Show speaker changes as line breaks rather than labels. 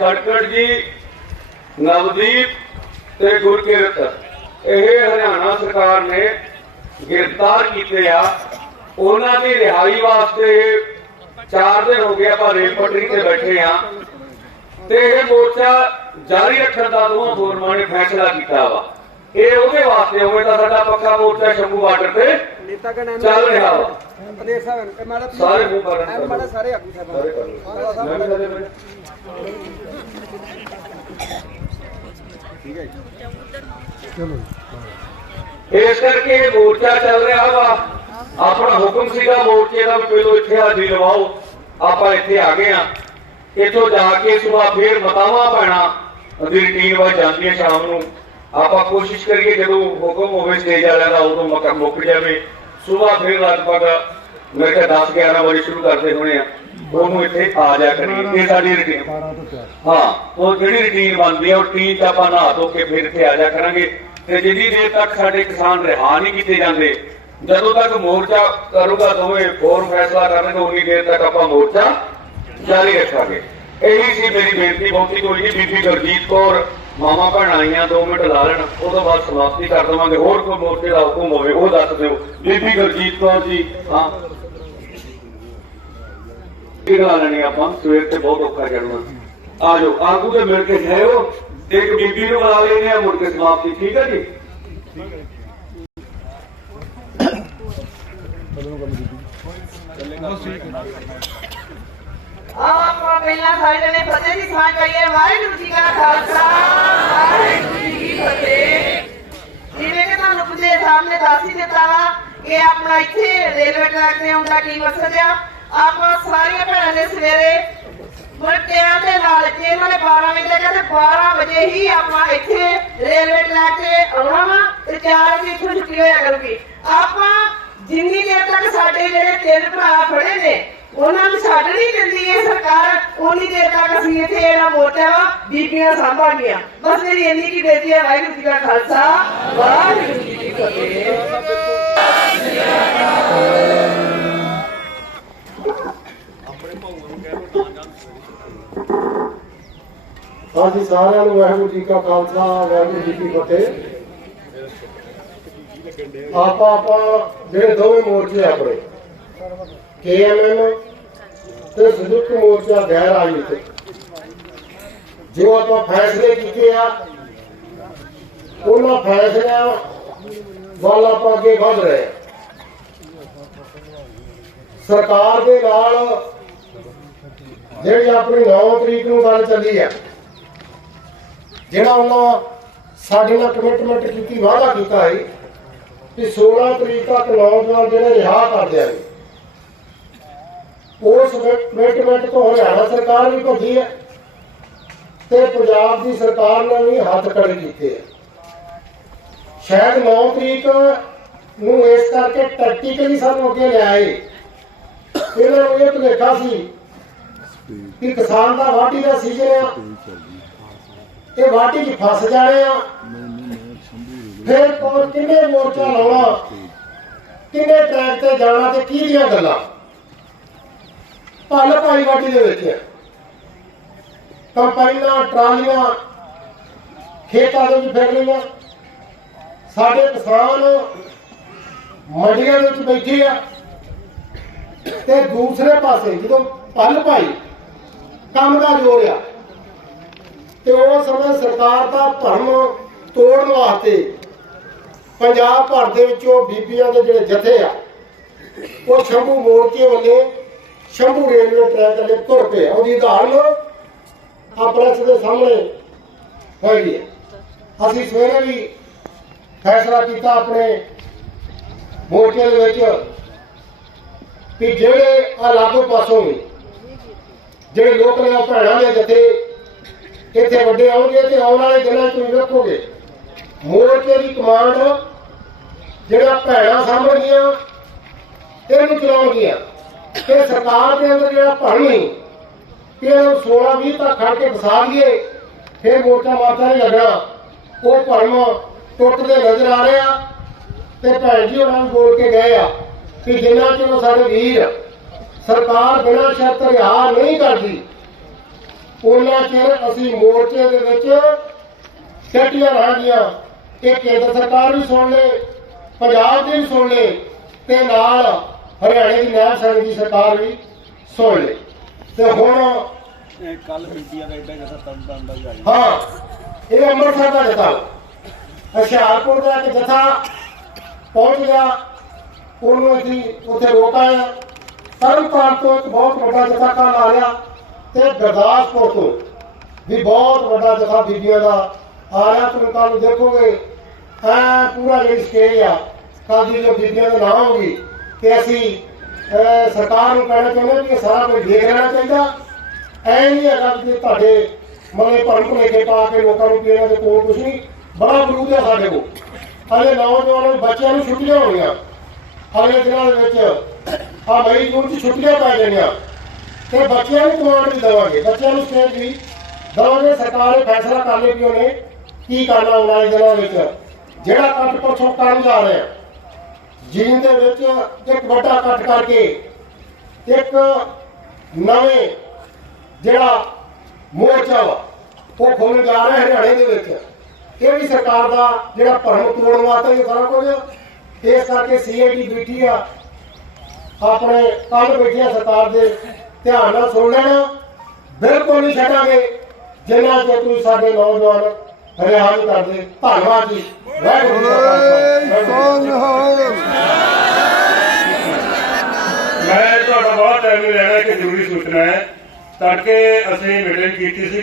ਖੜਕੜ ਜੀ, ਨਵਦੀਪ ਤੇ ਗੁਰਕਿਰਤ। ਇਹ ਹਰਿਆਣਾ ਸਰਕਾਰ ਨੇ ਗ੍ਰਿਫਤਾਰ ਕੀਤੇ ਆ। ਉਹਨਾਂ ਦੀ ਰਿਹਾਈ ਵਾਸਤੇ 4 ਦਿਨ ਹੋ ਗਏ ਆਪਾਂ ਰੇਲ ਪਟੜੀ ਤੇ ਬੈਠੇ ਆ। ਤੇ ਇਹ ਮੋਰਚਾ ਜਾਰੀ ਰੱਖਣ ਦਾ ਦੋਵਾਂ ਫੋਰਮਾਂ ਨੇ ਫੈਸਲਾ ਕੀਤਾ ਵਾ। ਇਹ ਉਹਦੇ ਵਾਸਤੇ ਹੋਵੇ ਤਾਂ ਸਾਡਾ ਪੱਕਾ ਮੋਰਚਾ ਸ਼ੰਭੂ ਬਾਰਡਰ ਤੇ
ਨੇਤਾਗਣ ਐਮ
ਚੱਲ ਰਿਹਾ। ਵਾ
ਪ੍ਰਦੇਸ਼ ਸਾਹਿਬ ਇਹ ਮਾੜਾ
ਸਾਰੇ ਮੂੰਹ ਕਰਨ।
ਐਮ ਮਾੜਾ ਸਾਰੇ ਆਗੂ ਸਾਹਿਬਾਨ
ਸਾਰੇ ਕਰ ਲਓ। ਮੈਂ ਵੀ ਕਦੇ ਬੈਠ- ਇਸ ਕਰਕੇ ਮੋਰਚਾ ਚੱਲ ਰਿਹਾ ਵਾ। ਆਪਣਾ ਹੁਕਮ ਸੀਗਾ ਮੋਰਚੇ ਦਾ ਪਹਿਲਾਂ ਇੱਥੇ ਹਾਜ਼ਰੀ ਲਵਾਓ। ਆਪਾਂ ਇੱਥੇ ਆ ਗਏ ਆ। ਇੱਥੋਂ ਜਾ ਕੇ ਸੁਬਾ ਫੇਰ ਮਤਾਵਾ ਪੈਣਾ। ਅਦੀ ਰੁਟੀਨ ਵਾ ਜਾਂਦੀ ਹੈ ਸ਼ਾਮ ਨੂੰ। ਆਪਾਂ ਕੋਸ਼ਿਸ਼ ਕਰੀਏ ਜਦੋਂ ਹੁਕਮ ਹੋਵੇ ਸਟੇਜ ਵਾਲਿਆਂ ਦਾ, ਉਦੋਂ ਮੱਕਾ ਮੁੱਕ ਜਾਵੇ। ਸੁਬਾ ਫੇਰ ਲਗਭਗ ਮੇਰੇ ਖਿਆਲ 10 11 ਵਜੇ ਸ਼ੁਰੂ ਕਰਦੇ ਹੋਣੇ ਆ। ਉਹਨੂੰ ਇੱਥੇ ਆ ਜਾ ਕਰੀਏ। ਇਹ ਸਾਡੀ ਰੁਟੀਨ ਹਾਂ, ਉਹ ਜਿਹੜੀ ਰੁਟੀਨ ਬਣਦੀ ਹੈ ਉਹ ਟੀਮ ਆਪਾਂ ਨਹਾ ਧੋ ਕੇ ਫਿਰ ਇੱਥੇ ਆ ਜਾ ਕਰਾਂਗੇ। ਤੇ ਜਿੰਨੀ ਦੇਰ ਤੱਕ ਸਾਡੇ ਕਿਸਾਨ ਰਿਹਾ ਨਹੀਂ ਕੀਤੇ ਜਾਂਦੇ, ਜਦੋਂ ਤੱਕ ਮੋਰਚਾ ਕਰੂਗਾ ਦੋਵੇਂ ਹੋਰ ਫੈਸਲਾ ਕਰਨਗੇ, ਉਨੀ ਦੇਰ ਤੱਕ ਆਪਾਂ ਮੋਰਚਾ ਜਾਰੀ ਰੱਖਾਂਗੇ। ਇਹੀ ਸੀ ਮੇਰੀ ਬੇਨਤੀ ਬਹੁਤੀ ਕੋਈ ਨਹੀਂ ਬੀਬੀ ਗੁਰਜੀਤ ਕੌਰ। ਮਾਮਾ ਭੈਣ ਆਈਆਂ 2 ਮਿੰਟ ਲਾ ਲੈਣ ਉਦੋਂ ਬਾਅਦ ਸਮਾਪਤੀ ਕਰ ਦੇਵਾਂਗੇ। ਹੋਰ ਕੋਈ ਮੋਰਚੇ ਦਾ ਹੁਕਮ ਹੋਵੇ ਉਹ ਦੱਸ ਦਿਓ। ਬੀਬੀ ਗੁਰਜੀਤ ਕੌਰ ਜੀ ਹਾਂ। ਕਿਹੜਾ ਲੈਣੀ ਆਪਾਂ? ਸਵੇਰ ਤੇ ਬਹੁਤ ਔਖਾ ਕਰਨਾ। ਆ ਜਾਓ ਆਗੂ ਤੇ ਮਿਲ ਕੇ ਜਾਇਓ ਤੇ ਇੱਕ ਬੀਬੀ ਨੂੰ ਬੁਲਾ ਲੈਨੇ ਆ ਮੁੜ ਕੇ ਸਮਾਪਤੀ। ਠੀਕ ਹੈ ਜੀ?
ਆਪਾਂ ਪਹਿਲਾਂ ਸਾਰੇ ਜਣੇ ਫਤਿਹ ਦੀ ਸਾਂਝ ਕਰੀਏ ਵਾਹਿਗੁਰੂ ਜੀ ਕਾ ਖਾਲਸਾ, ਵਾਹਿਗੁਰੂ ਜੀ ਕੀ ਫਤਿਹ। ਜਿਵੇਂ ਕਿ ਤੁਹਾਨੂੰ ਪੁੱਛੇ, ਸਾਹਮਣੇ ਦੱਸ ਹੀ ਦਿੱਤਾ ਵਾ ਕਿ ਆਪਣਾ ਇੱਥੇ ਰੇਲਵੇ ਟਰੈਕ ਤੇ ਆਉਣ ਕੀ ਮਕਸਦ ਆ। ਆਪਾਂ ਸਾਰੀਆਂ ਭੈਣਾਂ ਨੇ ਸਵੇਰੇ ਮਰਟਿਆਂ ਦੇ ਨਾਲ ਜੇ ਇਹਨਾਂ ਨੇ 12 ਵਜੇ ਤੱਕ ਤੇ 12 ਵਜੇ ਹੀ ਆਪਾਂ ਇੱਥੇ ਰੇਲਵੇ ਟਰੈਕ ਤੇ ਆਉਣਾ ਵਾ ਤੇ 4 ਵਜੇ ਇੱਥੋਂ ਛੁੱਟੀ ਹੋਇਆ ਕਰੂਗੀ। ਆਪਾਂ ਜਿੰਨੀ ਦੇਰ ਤੱਕ ਸਾਡੇ ਜਿਹੜੇ ਤਿੰਨ ਭਰਾ ਫੜੇ ਨੇ ਉਹਨਾਂ ਨੂੰ ਛੱਡ ਨਹੀਂ ਦਿੰਦੀ ਇਹ ਸਰਕਾਰ। ਉਨੀ ਦੇਰ ਤੱਕ ਅਸੀਂ ਇੱਥੇ ਇਹਨਾਂ ਮੋਰਚਾ ਵਾ ਬੀਬੀਆਂ ਸਾਂਭਾਂਗੀਆਂ ਬਸ ਮੇਰੀ ਇੰਨੀ ਕੀ ਬੇਨਤੀ ਹੈ ਵਾਹਿਗੁਰੂ ਜੀ ਕਾ ਖਾਲਸਾ ਵਾਹਿਗੁਰੂ ਜੀ ਕੀ ਫਤਿਹ।
ਹਾਂਜੀ ਸਾਰਿਆਂ ਨੂੰ ਵਾਹਿਗੁਰੂ ਜੀ ਕਾ ਖਾਲਸਾ ਵਾਹਿਗੁਰੂ ਜੀ ਕੀ ਫਤਿਹ। ਆਪਾਂ ਆਪਾਂ ਜਿਹੜੇ ਦੋਵੇਂ ਮੋਰਚੇ ਆਪਣੇ। ਕੇਐਮਐਮ ਤੇ ਸੰਯੁਕਤ ਮੋਰਚਾ ਗੈਰ ਰਾਜਨੀਤਿਕ ਜੋ ਆਪਾਂ ਫੈਸਲੇ ਕੀਤੇ ਆ, ਉਹਨਾਂ ਫੈਸਲਿਆਂ ਵੱਲ ਆਪਾਂ ਅੱਗੇ ਵਧ ਰਹੇ ਹਾਂ। ਸਰਕਾਰ ਦੇ ਨਾਲ ਜਿਹੜੀ ਆਪਣੀ 9 ਤਰੀਕ ਨੂੰ ਗੱਲ ਚੱਲੀ ਆ, ਜਿਹੜਾ ਉਹਨਾਂ ਸਾਡੇ ਨਾਲ ਕਮਿਟਮੈਂਟ ਕੀਤੀ, ਵਾਅਦਾ ਕੀਤਾ ਹੈ ਕਿ 16 ਤਰੀਕ ਤੱਕ ਨੌਜਵਾਨ ਜਿਹੜੇ ਰਿਹਾ ਕਰ ਦਿਆਂਗੇ ਉਸ ਕਮਿਟਮੈਂਟ ਤੋਂ ਹਰਿਆਣਾ ਸਰਕਾਰ ਵੀ ਭੱਜੀ ਹੈ ਤੇ ਪੰਜਾਬ ਦੀ ਸਰਕਾਰ ਨੇ ਵੀ ਹੱਥ ਖੜੇ ਕੀਤੇ ਆ। ਸ਼ਾਇਦ 9 ਤਰੀਕ ਨੂੰ ਇਸ ਕਰਕੇ ਟੈਕਟੀਕਲੀ ਸਾਨੂੰ ਅੱਗੇ ਲਿਆਏ ਇਹਨਾਂ ਨੂੰ ਇਹ ਭੁਲੇਖਾ ਸੀ ਕਿ ਕਿਸਾਨ ਦਾ ਵਾਢੀ ਦਾ ਸੀਜ਼ਨ ਆ ਤੇ ਵਾਢੀ 'ਚ ਫਸ ਜਾਣੇ ਆ। ਫਿਰ ਕੋਲ ਕਿੰਨੇ ਮੋਰਚਾ ਲਾਉਣਾ, ਕਿੰਨੇ ਟਰੈਕ ਤੇ ਜਾਣਾ ਤੇ ਕੀ ਦੀਆਂ ਗੱਲਾਂ? ਭੱਲ ਭਾਈ ਵਾਢੀ ਦੇ ਵਿੱਚ ਆ। ਕੰਪਾਈਨਾਂ ਟਰਾਲੀਆਂ ਖੇਤਾਂ ਦੇ ਵਿੱਚ ਫਿਰ ਲਈਆਂ ਸਾਡੇ ਕਿਸਾਨ ਮੰਡੀਆਂ ਦੇ ਵਿੱਚ ਬੈਠੇ ਆ ਤੇ ਦੂਸਰੇ ਪਾਸੇ ਜਦੋਂ ਪੱਲ ਭਾਈ ਕੰਮ ਦਾ ਜੋਰ ਆ, ਤੇ ਉਹ ਸਮੇਂ ਸਰਕਾਰ ਦਾ ਭਰਮ ਤੋੜਨ ਵਾਸਤੇ ਪੰਜਾਬ ਭਰ ਦੇ ਵਿੱਚੋਂ ਬੀਬੀਆਂ ਦੇ ਜਿਹੜੇ ਜਥੇ ਆ, ਉਹ ਸ਼ੰਭੂ ਮੋਰਚੇ ਵੱਲੇ ਸ਼ੰਭੂ ਰੇਲਵੇ ਟਰੈਕ ਵੱਲੇ ਤੁਰ ਪਏ ਉਹਦੀ ਉਦਾਹਰਨ ਆ ਪ੍ਰੈਸ ਦੇ ਸਾਹਮਣੇ ਹੋਈ ਹੈ। ਅਸੀਂ ਸਵੇਰੇ ਵੀ ਫੈਸਲਾ ਕੀਤਾ ਆਪਣੇ ਮੋਰਚੇ ਦੇ ਵਿੱਚ ਕਿ ਜਿਹੜੇ ਆ ਲਾਗੂ ਪਾਸੋਂ ਵੀ ਜਿਹੜੇ ਲੋਕ ਨੇ ਭੈਣਾਂ ਦੇ ਜਥੇ ਇੱਥੇ ਵੱਡੇ ਆਉਣਗੇ ਤੇ ਆਉਣ ਵਾਲੇ ਦਿਨਾਂ 'ਚ ਤੁਸੀਂ ਵੇਖੋਗੇ ਮੋਰਚੇ ਦੀ ਕਮਾਂਡ ਜਿਹੜਾ ਭੈਣਾਂ ਸਾਂਭਣਗੀਆਂ ਇਹਨੂੰ ਚਲਾਉਣਗੀਆਂ ਤੇ ਸਰਕਾਰ ਦੇ ਅੰਦਰ ਜਿਹੜਾ ਭਰਮ ਕਿ 16 20 ਤੱਕ ਖੜ ਕੇ ਫਸਾ ਲਈਏ, ਫਿਰ ਮੋਰਚਾ ਮਾਤਾ ਨਹੀਂ ਲੱਗਣਾ। ਉਹ ਭਰਮ ਟੁੱਟਦੇ ਨਜ਼ਰ ਆ ਰਹੇ ਆ ਤੇ ਭੈਣ ਜੀ ਉਹਨਾਂ ਨੂੰ ਬੋਲ ਕੇ ਗਏ ਆ ਕਿ ਜਿੰਨਾ ਚਿਰ ਸਾਡੇ ਵੀਰ ਸਰਕਾਰ ਬਿਨਾਂ ਸ਼ਰਤ ਰਿਹਾ ਨਹੀਂ ਕਰਦੀ, ਉਹਨਾਂ ਚਿਰ ਅਸੀਂ ਮੋਰਚੇ ਦੇ ਵਿੱਚ ਟੱਟੀਆਂ ਰਹਾਂਗੀਆਂ ਇਹ ਕੇਂਦਰ ਸਰਕਾਰ ਵੀ ਸੁਣ ਲੇ, ਪੰਜਾਬ ਦੀ ਵੀ ਸੁਣ ਲੇ ਤੇ ਨਾਲ ਹਰਿਆਣੇ ਦੀ ਨਾਇਬ ਸੰਘ ਦੀ ਸਰਕਾਰ ਵੀ ਸੁਣ ਲੇ ਤੇ ਹੁਣ
ਕੱਲ ਮੀਡੀਆ ਦਾ ਐਡਾ ਜਿਹਾ ਤੰਦਾਂ ਦਾ ਜਾਈ
ਹਾਂ ਇਹ ਅੰਮ੍ਰਿਤਸਰ ਦਾ ਜਥਾ। ਹੁਸ਼ਿਆਰਪੁਰ ਦਾ ਇੱਕ ਜਥਾ ਪਹੁੰਚ ਗਿਆ। ਉਹਨੂੰ ਅਸੀਂ ਉੱਥੇ ਰੋਕਾਇਆ ਤਰਨਤਾਰਨ ਤੋਂ ਇੱਕ ਬਹੁਤ ਵੱਡਾ ਜਥਾ ਕੱਲ੍ਹ ਆ ਰਿਹਾ ਤੇ ਗੁਰਦਾਸਪੁਰ ਤੋਂ ਵੀ ਬਹੁਤ ਵੱਡਾ ਜਥਾ ਬੀਬੀਆਂ ਦਾ ਆ ਰਿਹਾ। ਤੁਸੀਂ ਕੱਲ੍ਹ ਨੂੰ ਦੇਖੋਗੇ ਐ ਪੂਰਾ ਜਿਹੜੀ ਸਟੇਜ ਆ ਕੱਲ੍ਹ ਦੀ ਜੋ ਬੀਬੀਆਂ ਦਾ ਨਾਮ ਹੋਗੀ ਕਿ ਅਸੀਂ ਸਰਕਾਰ ਨੂੰ ਕਹਿਣਾ ਚਾਹੁੰਦੇ ਹਾਂ ਕਿ ਸਾਰਾ ਕੁਝ ਦੇਖ ਲੈਣਾ ਚਾਹੀਦਾ। ਐ ਨਹੀਂ ਹੈਗਾ ਕਿ ਤੁਹਾਡੇ ਮਨੇ ਭਰਮ ਭੁਲੇਖੇ ਪਾ ਕੇ ਲੋਕਾਂ ਨੂੰ ਕਿ ਦੇ ਕੋਲ ਕੁਝ ਨਹੀਂ। ਬੜਾ ਬਰੂਦ ਹੈ ਸਾਡੇ ਕੋਲ। ਹਲੇ ਨੌਜਵਾਨ ਬੱਚਿਆਂ ਨੂੰ ਛੁੱਟੀਆਂ ਹੋਣੀਆਂ। ਅਗਲੇ ਦਿਨਾਂ ਦੇ ਵਿੱਚ ਆ ਮਈ ਜੂਨ ਚ ਛੁੱਟੀਆਂ ਪੈ ਜਾਣੀਆਂ। ਤੇ ਬੱਚਿਆਂ ਨੂੰ ਕਮਾਂਡ ਵੀ ਦੇਵਾਂਗੇ। ਬੱਚਿਆਂ ਨੂੰ ਸਟੇਜ ਵੀ ਦੇਵਾਂਗੇ। ਸਰਕਾਰ ਨੇ ਫੈਸਲਾ ਕਰ ਲਿਆ ਕਿ ਉਹਨੇ ਕੀ ਕਰਨਾ ਆਉਣ ਵਾਲੇ ਦਿਨਾਂ ਵਿੱਚ। ਜਿਹੜਾ ਕੱਟ ਪਰਸੋਂ ਕਰਨ ਜਾ ਰਿਹਾ। ਜੀਨ ਦੇ ਵਿੱਚ ਇੱਕ ਵੱਡਾ ਕੱਟ ਕਰਕੇ ਇੱਕ ਨਵੇਂ ਜਿਹੜਾ ਮੋਰਚਾ ਉਹ ਖੋਲ੍ਹਣ ਜਾ ਰਿਹਾ ਹਰਿਆਣੇ ਦੇ ਵਿੱਚ। ਇਹ ਵੀ ਸਰਕਾਰ ਦਾ ਜਿਹੜਾ ਭਰਮ ਤੋੜਨ ਵਾਸਤੇ ਇਹ ਸਾਰਾ ਕੁਝ। ਇਸ ਕਰਕੇ ਸੀਆਈਡੀ ਬੈਠੀ ਆ, ਆਪਣੇ ਕੱਲ ਬੈਠੀਆਂ ਸਰਕਾਰ ਦੇ ਧਿਆਨ ਨਾਲ ਸੁਣ ਲੈਣਾ। ਬਿਲਕੁਲ ਨਹੀਂ ਛੱਡਾਂਗੇ ਜਿੰਨਾ ਚਿਰ ਤੁਸੀਂ ਸਾਡੇ ਨੌਜਵਾਨ ਰਿਹਾ ਕਰਦੇ। ਧੰਨਵਾਦ ਜੀ। ਵਾਹਿਗੁਰੂ
ਮੈਂ ਤੁਹਾਡਾ ਬਹੁਤ ਟਾਈਮ ਲੈਣਾ ਇੱਕ ਜ਼ਰੂਰੀ ਸੂਚਨਾ ਹੈ ਤੜਕੇ ਅਸੀਂ ਮੀਟਿੰਗ ਕੀਤੀ ਸੀ